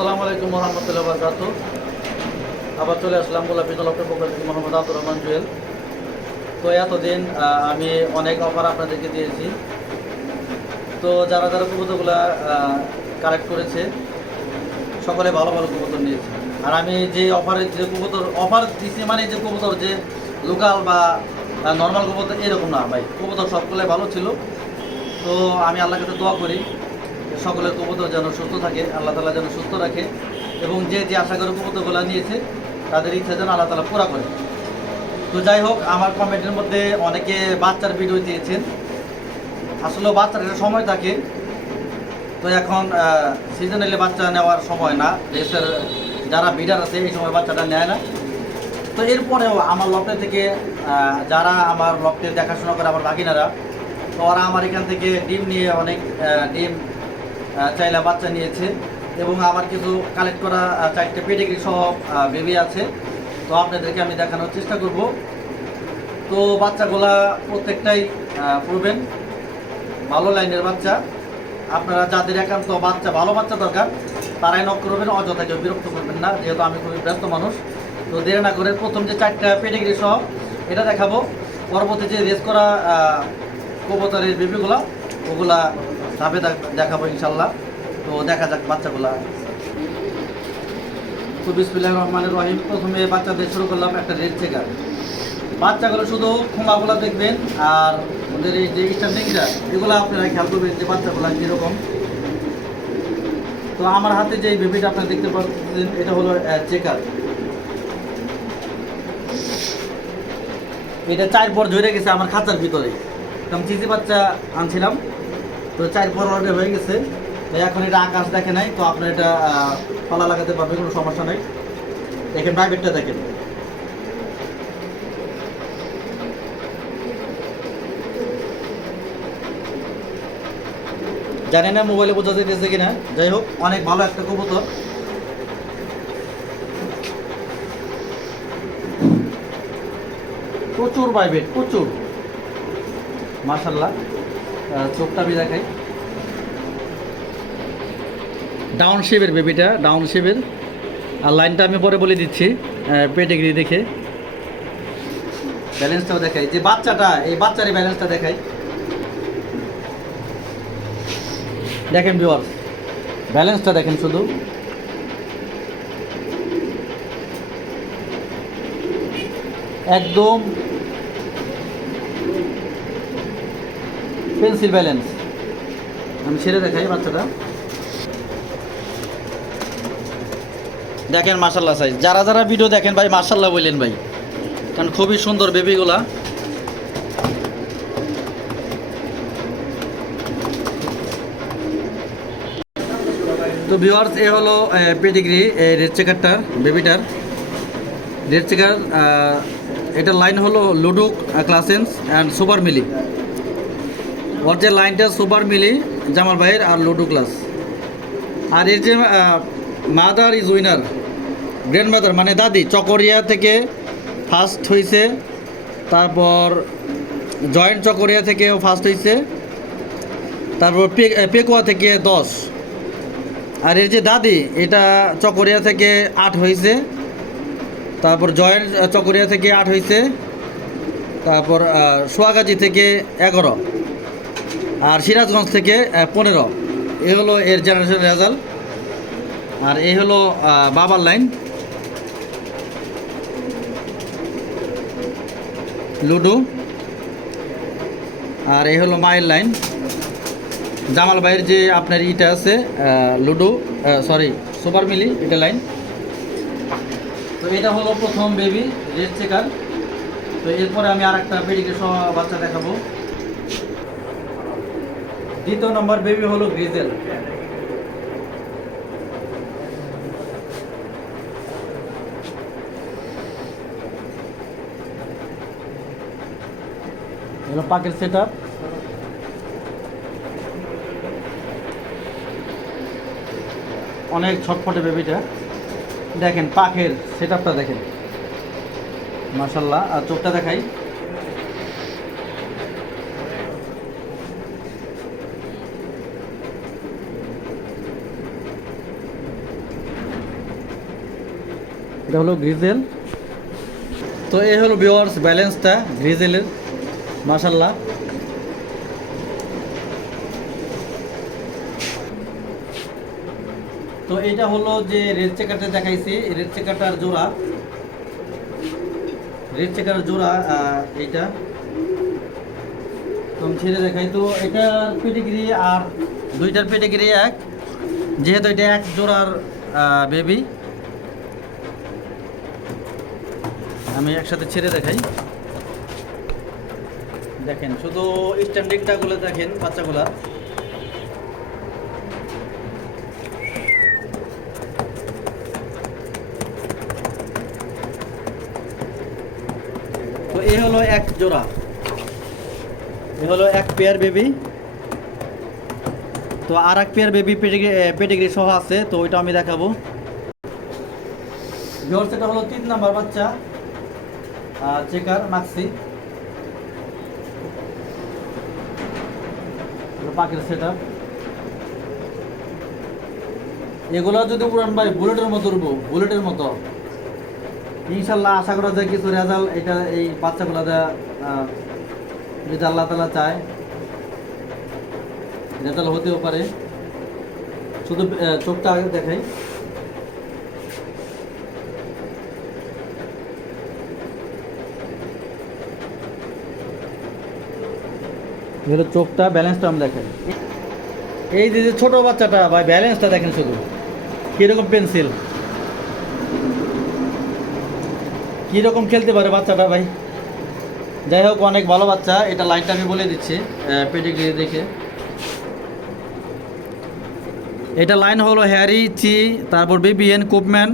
আসসালামু আলাইকুম রহমতুল্লাহ বরকাত আবার চলে আসলাম গোলাপি গোলাপের মোহাম্মদ আব্দুর রহমান জুয়েল। তো এতদিন আমি অনেক অফার আপনাদেরকে দিয়েছি। তো যারা যারা কবুতরগুলো কালেক্ট করেছে, সকলে ভালো ভালো কবুতর নিয়েছে। আর আমি যে অফারের যে কবুতর, অফার দিচ্ছি মানে যে কবুতর যে লোকাল বা নর্মাল কবুতর এরকম না ভাই। কবুতর সবগুলো ভালো ছিল। তো আমি আল্লাহর কাছে দোয়া করি। সকলের কবুতর যেন সুস্থ থাকে, আল্লাহ তালা যেন সুস্থ রাখে এবং যে যে আশা করে কবুতরগুলো নিয়েছে, তাদের ইচ্ছা যেন আল্লাহ তালা পুরা করে। তো যাই হোক, আমার কমেন্টের মধ্যে অনেকে বাচ্চার ভিডিও দিয়েছেন। আসলে বাচ্চার একটা সময় থাকে। তো এখন সিজনালি বাচ্চা নেওয়ার সময় না। দেশের যারা বিডার আছে, এই সময় বাচ্চাটা নেয় না। তো এরপরেও আমার লফটে থেকে যারা আমার লফটে দেখাশোনা করে আমার বাগিনারা, তো ওরা আমার এখান থেকে ডিম নিয়ে অনেক ডিম চাইলা বাচ্চা নিয়েছে এবং আমার কিছু কালেক্ট করা চারটে পেডিগ্রি সহ বেবি আছে। তো আপনাদেরকে আমি দেখানোর চেষ্টা করব। তো বাচ্চাগুলা প্রত্যেকটাই প্রবেন ভালো লাইনের বাচ্চা। আপনারা যাদের একান্ত বাচ্চা, ভালো বাচ্চা দরকার, তারাই নক করবেন, অযথা কেউ বিরক্ত করবেন না, যেহেতু আমি খুবই ব্যস্ত মানুষ। তো দেরি না করে প্রথম যে চারটা পেডিগ্রি সহ, এটা দেখাবো। পরবর্তী যে রেস করা কবুতরের বেবিগুলা ওগুলা ধাপে দেখাবো ইনশাল্লাহ। তো দেখা যাক বাচ্চাগুলা। তো বিসমিল্লাহ রহমানের রহিম। প্রথমে বাচ্চাদের শুরু করলাম একটা রেড চেকার। বাচ্চাগুলো শুধু খুমাগুলো দেখবেন, আর ওদের এই যে স্ট্যান্ডিংটা এগুলো আপনারা খেয়াল করবেন যে বাচ্চাগুলো কীরকম। তো আমার হাতে যে বেবিটা আপনারা দেখতে পাচ্ছেন, এটা হলো চেকার। এটা চার পর ধরে গেছে আমার খাঁচার ভিতরে। কারণ চিজি বাচ্চা আনছিলাম। তো চার অর্ডার হয়ে গেছে। এখন এটা আকাশ দেখে নাই, তো আপনার এটা পালা লাগাতে পারবে, কোনো সমস্যা নেই। দেখেন প্রাইভেটটা দেখেন। জানি না মোবাইলে বোঝা যেতেছে কিনা। যাই হোক, অনেক ভালো একটা কবুতর। প্রচুর প্রাইভেট প্রচুর। মার্শাল্লাহ চোখটা আমি দেখাই। ডাউন শেপের বেবিটা ডাউন শেপের আর লাইনটা আমি পরে বলে দিচ্ছি পেটেগরি দেখে। ব্যালেন্সটাও দেখাই। যে বাচ্চাটা এই বাচ্চারই ব্যালেন্সটা দেখাই। দেখেন বিওয়ার ব্যালেন্সটা দেখেন শুধু। একদম পেন্সিল ব্যালেন্স আমি ছেড়ে দেখাই বাচ্চাটা। দেখেন মার্শাল্লাহ সাইজ যারা যারা ভিডিও দেখেন ভাই মার্শাল্লাহ বললেন ভাই। কারণ খুবই সুন্দর বেবিগুলা তো ভিউয়ার্স এ হলো পেডিগ্রি এই রেড চেকারটার বেবিটার রেড চেকার এটার লাইন হলো লুডুক ক্লাসেন্স অ্যান্ড সুপার মিলি ওর যে লাইনটা সুপার মিলি, জামাল ভাইয়ের আর লুডু ক্লাস। আর এর যে mother is winner grand mother মানে দাদি, চকরিয়া থেকে ফার্স্ট হয়েছে তারপর জয়েন্ট চকরিয়া থেকেও ফার্স্ট হয়েছে তারপর পেকুয়া থেকে দশ। আর এর যে দাদি, এটা চকরিয়া থেকে আট হয়েছে তারপর জয়েন্ট চকরিয়া থেকে আট হয়েছে তারপর সোয়াগাজী থেকে এগারো। আর সিরাজগঞ্জ থেকে পনেরো। এ হলো এর জেনারেশন রেজাল্ট আর এই হলো বাবার লাইন লুডো। আর এই হলো মায়ের লাইন জামাল ভাইয়ের যে আপনার ইটা আছে লুডো সরি সুপার মিলি, এটা লাইন তো এটা হলো প্রথম বেবি রেড চেকার তো এরপরে আমি আর একটা সহ বাচ্চা দেখাবো। দ্বিতীয় নম্বর বেবি হলো হলো পাকের সেট আপ অনেক ছটফটে বেবিটা দেখেন পাখের সেট আপটা দেখেন। মাসাল্লাহ আর চোখটা দেখাই। এটা হলো গ্রিজেল। তো এই হলো বিওয়ার্স ব্যালেন্সটা, গ্রিজেলের। মাসাল্লাহ তো এটা হলো যে রেড চেকারটা দেখাইছি, রেড চেকারটার জোড়া। রেড চেকারের জোড়া এইটা। তো ছেড়ে দেখাই, তো এটার পেটিগ্রি আর দুইটার পেটিগ্রি এক। যেহেতু এটা এক জোড়ার বেবি আমি একসাথে ছেড়ে দেখাই। দেখেন, শুধু স্ট্যান্ডিংটাগুলো দেখেন, বাচ্চাগুলা। তো এই হলো এক জোড়া। এ হলো এক পেয়ার বেবি তো আর এক পেয়ার বেবি পেটিগ্রি সহ আছে, তো ওইটা আমি দেখাবো। ভিউয়ার্স এটা হলো তিন নাম্বার বাচ্চা। চেকার মাক্সি পাখির সেট আপ এগুলো যদি উড়ান ভাই বুলেটের মতো উড়বো বুলেটের মতো। ইনশাল্লাহ আশা করা যায় কিছু রেজাল্ট এটা এই বাচ্চাগুলো যদি আল্লাহ তালা চায় রেজাল্ট হতেও পারে। শুধু চোখটা আগে দেখাই। এগুলো চোখটা ব্যালেন্সটা আমি দেখেন। এই যে যে ছোট বাচ্চাটা, ভাই ব্যালেন্সটা দেখেন শুধু। কীরকম পেন্সিল কীরকম খেলতে পারে বাচ্চাটা, ভাই? যাই হোক, অনেক ভালো বাচ্চা। এটা লাইনটা আমি বলে দিচ্ছি পেডিগ্রি দেখে। এটা লাইন হলো হ্যারি চি তারপর বিবিএন কুপম্যান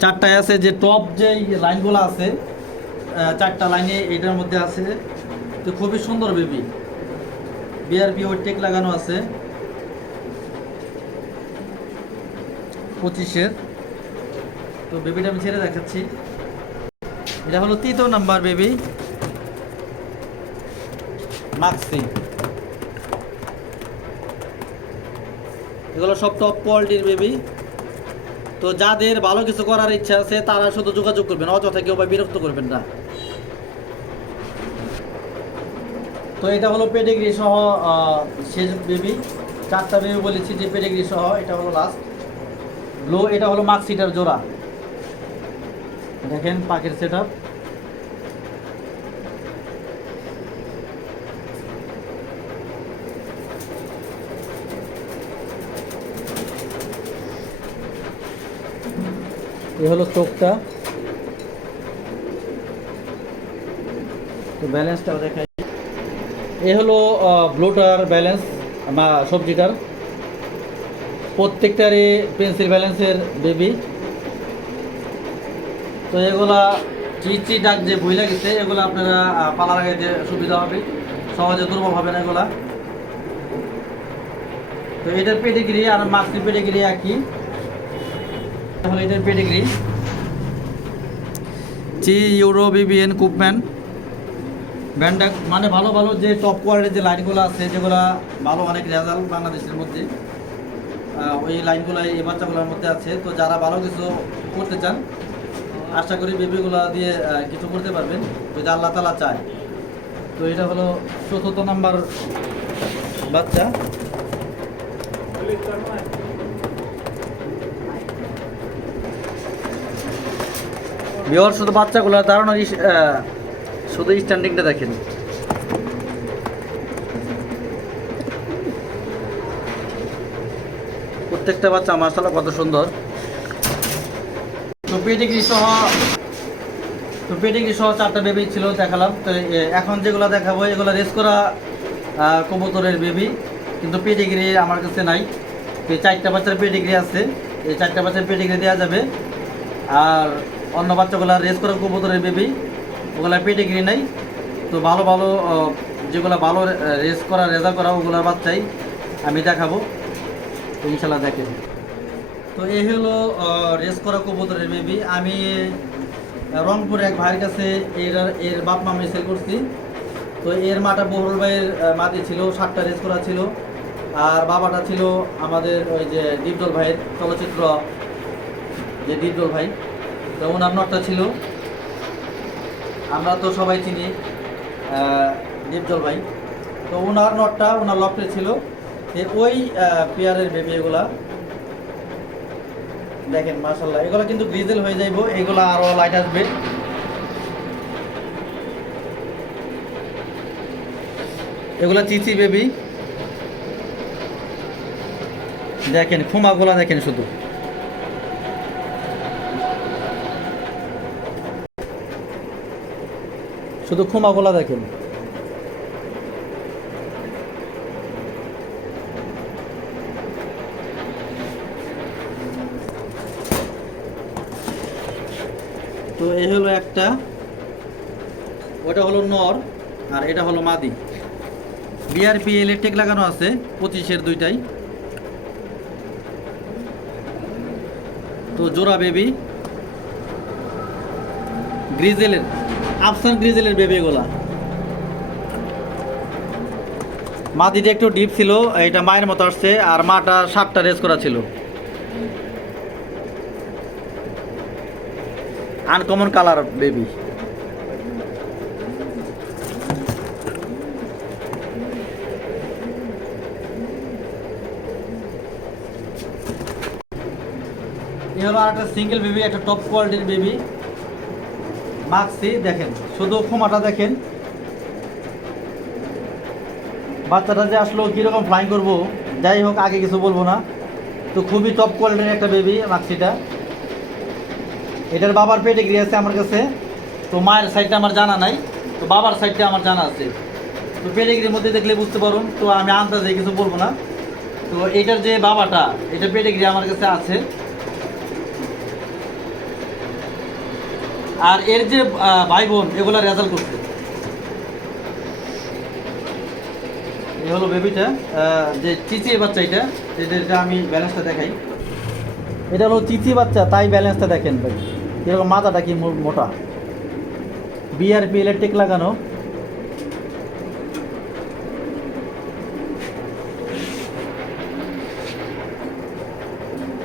চারটায় আছে যে টপ যে লাইনগুলো আছে চারটা লাইনে এটার মধ্যে আছে। তো খুবই সুন্দর বেবি। বিআরপি ওই টেক লাগানো আছে। পঁচিশের। তো বেবিটা আমি ছেড়ে দেখাচ্ছি। এটা হলো তৃতীয় নাম্বার বেবি। মাক্সি এগুলো সব টপ কোয়ালিটির বেবি। তো যাদের ভালো কিছু করার ইচ্ছা আছে, তারা শুধু যোগাযোগ করবেন, অযথা কেউ বা বিরক্ত করবেন না। তো এটা হলো পেডিগ্রি সহ শেষ বেবি চারটা বেবি বলেছি যে পেডিগ্রি সহ, এটা হলো লাস্ট ব্লো এটা হলো মার্কশিটার জোড়া। দেখেন পাখির সেট আপ এ হলো চোখটা। তো ব্যালেন্সটাও দেখাই। এ হলো ব্লুটার ব্যালেন্স বা সবজিটার। প্রত্যেকটারই পেন্সিল ব্যালেন্সের বেবি তো এগুলা চিচি ডাক যে বই লাগেছে এগুলো আপনারা পালার আগে যে সুবিধা হবে, সহজে দুর্বল হবে না এগুলা। তো এটার পেডিগ্রি আর মাক্সির পেডিগ্রি একই। এটার পেডিগ্রি চি, ইউরো, বিবিএন, কুপম্যান। ব্যান্ডা মানে ভালো ভালো যে টপ কোয়ালিটির যে লাইনগুলো আছে যেগুলো ভালো অনেক রেজাল্ট বাংলাদেশের মধ্যে ওই লাইনগুলো এই বাচ্চাগুলোর মধ্যে আছে। তো যারা ভালো কিছু করতে চান আশা করি বেবিগুলো দিয়ে কিছু করতে পারবেন যদি আল্লাহ তালা চায়। তো এটা হলো চতুর্থ নাম্বার বাচ্চা। বিহর শুধু বাচ্চাগুলো আহ, শুধু স্ট্যান্ডিংটা দেখেন। প্রত্যেকটা বাচ্চা মার্শাল্লাহ কত সুন্দর। তো পেডিগ্রি সহ, তো পেডিগ্রি সহ চারটা বেবি ছিল দেখালাম। তো এখন যেগুলো দেখাবো, এগুলো রেস করা কবুতরের বেবি কিন্তু পেডিগ্রি আমার কাছে নাই। এই চারটা বাচ্চার পেডিগ্রি আছে। এই চারটা বাচ্চার পেডিগ্রি দেওয়া যাবে। আর অন্য বাচ্চাগুলো রেস করা কবুতরের বেবি ওগুলা পেডিগ্রি নেই। তো ভালো ভালো যেগুলো ভালো রেস করা রেজাল্ট করা ওগুলোর বাচ্চাই আমি দেখাবো। ইনশাল্লাহ দেখেন তো এই হলো রেস করা কবুতরের বেবি আমি রংপুরে এক ভাইয়ের কাছে এর এর বাপ মা আমি সেল করছি। তো এর মাটা বহরুল ভাইয়ের মাটি ছিল, সাতটা রেস করা ছিল। আর বাবাটা ছিল আমাদের ওই যে দীপদল ভাইয়ের চলচ্চিত্র, যে দীপদল ভাই। তো ওনার নটটা ছিল। আমরা তো সবাই চিনি আহ, দীপজল ভাই। তো ওনার নটটা ওনার লফটে ছিল। যে ওই পেয়ারের বেবি এগুলা। দেখেন মাশাল্লাহ এগুলো কিন্তু গ্রিজেল হয়ে যাইবো এগুলো আরও লাইট আসবে। এগুলো চিচি বেবি দেখেন খুমাগুলা দেখেন শুধু। শুধু খুমাগুলা দেখেন। তো এই হলো একটা, ওটা হলো নর, আর এটা হলো মাদি। বিআরপি ইলেকট্রিক লাগানো আছে, পঁচিশের দুইটাই। তো জোড়া বেবি। গ্রিজেলের। আফসান গ্রিজেলের বেবি এগুলা। মাদিটা একটু ডিপ ছিল, এটা মায়ের মতো আসছে, আর মাটা সাতটা রেস করা ছিল। আনকমন কালার বেবি এই হলো আর একটা সিঙ্গেল বেবি একটা টপ কোয়ালিটির বেবি মাক্সি, দেখেন, শুধু ক্ষমাটা দেখেন। বাচ্চাটা যে আসলো, কীরকম ফ্লাইং করব, যাই হোক, আগে কিছু বলব না। তো খুবই টপ কোয়ালিটির একটা বেবি মাক্সিটা। এটার বাবার পেটে গিয়ে আছে আমার কাছে। তো মায়ের সাইডটা আমার জানা নাই, তো বাবার সাইডটা আমার জানা আছে। তো পেডিগ্রির মধ্যে দেখলে বুঝতে পারুন, তো আমি আন্দাজে কিছু বলব না। তো এটার যে বাবাটা, এটা পেডিগ্রি আমার কাছে আছে। আর এর যে ভাই বোন এগুলা রেজাল্ট করছে। এই হলো বেবিটা যে চিচি বাচ্চা এটা এটা আমি ব্যালেন্সটা দেখাই। এটা হলো চিচি বাচ্চা, তাই ব্যালেন্সটা দেখেন ভাই। এরকম মাথাটা কি মোটা। বিআরপি ইলেকট্রিক লাগানো।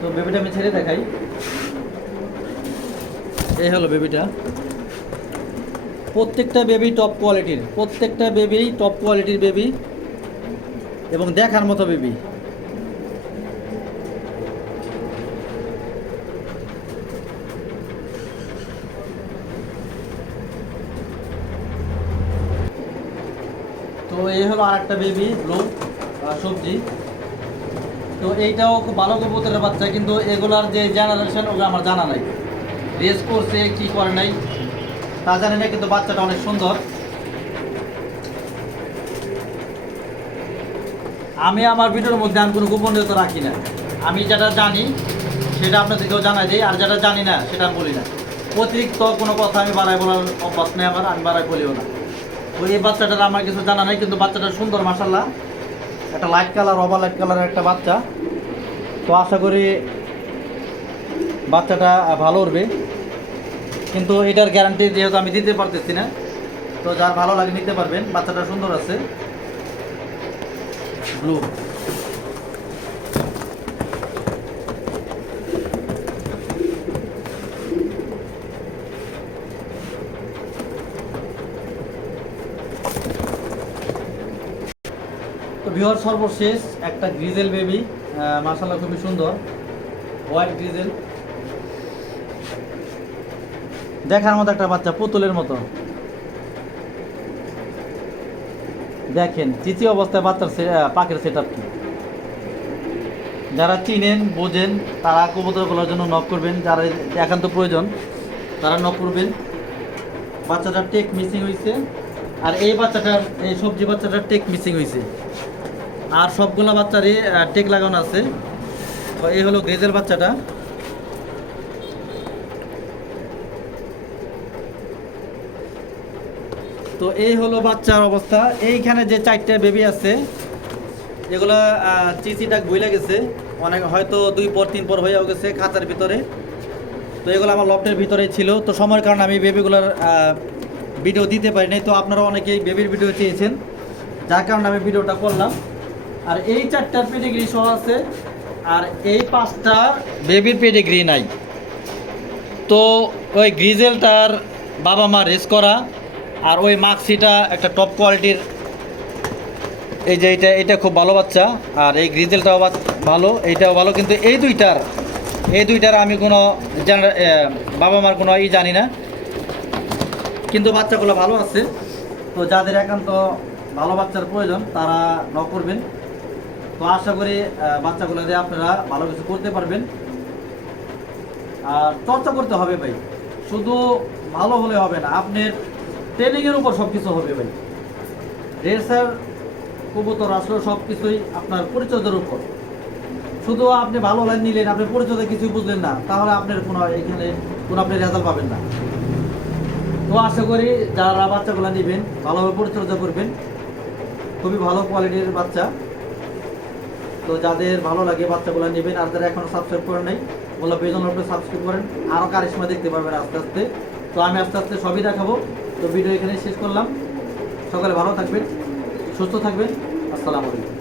তো বেবিটা আমি ছেড়ে দেখাই। এই হলো বেবিটা প্রত্যেকটা বেবি টপ কোয়ালিটির প্রত্যেকটা বেবি টপ কোয়ালিটির বেবি এবং দেখার মতো বেবি তো এই হলো আরেকটা বেবি ব্লু সবজি। তো এইটাও খুব ভালো কবুতরের বাচ্চা, কিন্তু এগুলার যে জেনারেশন ওগুলো আমার জানা নাই। রেস করছে, কি করে নাই, তা জানি না, কিন্তু বাচ্চাটা অনেক সুন্দর। আমি আমার ভিডিওর মধ্যে আমি কোনো গোপনীয়তা রাখি না। আমি যেটা জানি, সেটা আপনাদেরকেও জানাই দিই, আর যেটা জানি না, সেটা বলি না। অতিরিক্ত কোনো কথা আমি বাড়াই বলার অভ্যাস নেই আমার, আমি বাড়াই বলিও না। তো এই বাচ্চাটার আমার কিছু জানা নেই, কিন্তু বাচ্চাটা সুন্দর মাসাল্লাহ একটা লাইট কালার ওভার লাইট কালারের একটা বাচ্চা। তো আশা করি বাচ্চাটা ভালো উঠবে। কিন্তু এটার গ্যারান্টি যেহেতু আমি দিতে পারতেছি না, তো যার ভালো লাগে নিতে পারবেন, বাচ্চাটা সুন্দর আছে। ব্লু বিহার সর্বশেষ একটা গ্রিজেল বেবি মার্শাল্লাহ খুবই সুন্দর। White grizzle. দেখার মতো একটা বাচ্চা, পুতুলের মতো। দেখেন চিচি অবস্থায় বাচ্চার পাকের সেট কি? যারা চিনেন, বোঝেন, তারা কবুতরগুলোর জন্য নক করবেন। যারা একান্ত প্রয়োজন, তারা নক করবেন। বাচ্চাটার টেক মিসিং হয়েছে আর এই বাচ্চাটার এই সবজি বাচ্চাটার টেক মিসিং হয়েছে আর সবগুলো বাচ্চারই টেক লাগানো আছে। তো এই হলো গ্রেজের বাচ্চাটা। তো এই হলো বাচ্চার অবস্থা। এইখানে যে চারটে বেবি আছে, এগুলো চিচিটা বইলে গেছে। অনেক হয়তো দুই পর, তিন পর হয়েও গেছে খাঁচার ভিতরে। তো এগুলো আমার লফটের ভিতরে ছিল। তো সময়ের কারণে আমি বেবিগুলোর ভিডিও দিতে পারি নাই। তো আপনারা অনেকেই বেবির ভিডিও চেয়েছেন। যার কারণে আমি ভিডিওটা করলাম। আর এই চারটার পেডিগ্রি সহ আছে। আর এই পাঁচটা বেবির পেডিগ্রি নাই। তো ওই গ্রিজেলটার বাবা মা রেস করা। আর ওই মাক্সিটা একটা টপ কোয়ালিটির এই যে এটা এটা খুব ভালো বাচ্চা, আর এই গ্রিজেলটাও ভালো, এইটাও ভালো, কিন্তু এই দুইটার এই দুইটার আমি কোনো বাবা মার কোনো ই জানি না। কিন্তু বাচ্চাগুলো ভালো আছে। তো যাদের একান্ত ভালো বাচ্চার প্রয়োজন, তারা নক করবেন। তো আশা করি বাচ্চাগুলো দিয়ে আপনারা ভালো কিছু করতে পারবেন। আর চর্চা করতে হবে ভাই। শুধু ভালো হলে হবে না, আপনার ট্রেনিংয়ের উপর সব কিছু হবে ভাই। রেসার কবুতর আসলে সব কিছুই আপনার পরিচর্যার উপর। শুধু আপনি ভালো লাইন নিলেন, আপনি পরিচর্যা কিছুই বুঝলেন না। তাহলে আপনার কোনো এখানে কোনো আপনি রেজাল্ট পাবেন না। তো আশা করি যারা বাচ্চাগুলো নেবেন, ভালোভাবে পরিচর্যা করবেন। খুবই ভালো কোয়ালিটির বাচ্চা। তো যাদের ভালো লাগে বাচ্চাগুলো নেবেন, আর যারা এখনও সাবস্ক্রাইব করেন নাই, বলল বেজন সাবস্ক্রাইব করেন। আরও কারিশমা দেখতে পারবেন আস্তে আস্তে। তো আমি আস্তে আস্তে সবই দেখাবো। তো ভিডিও এখানে শেষ করলাম। সকালে ভালো থাকবেন সুস্থ থাকবেন। আসসালামু আলাইকুম।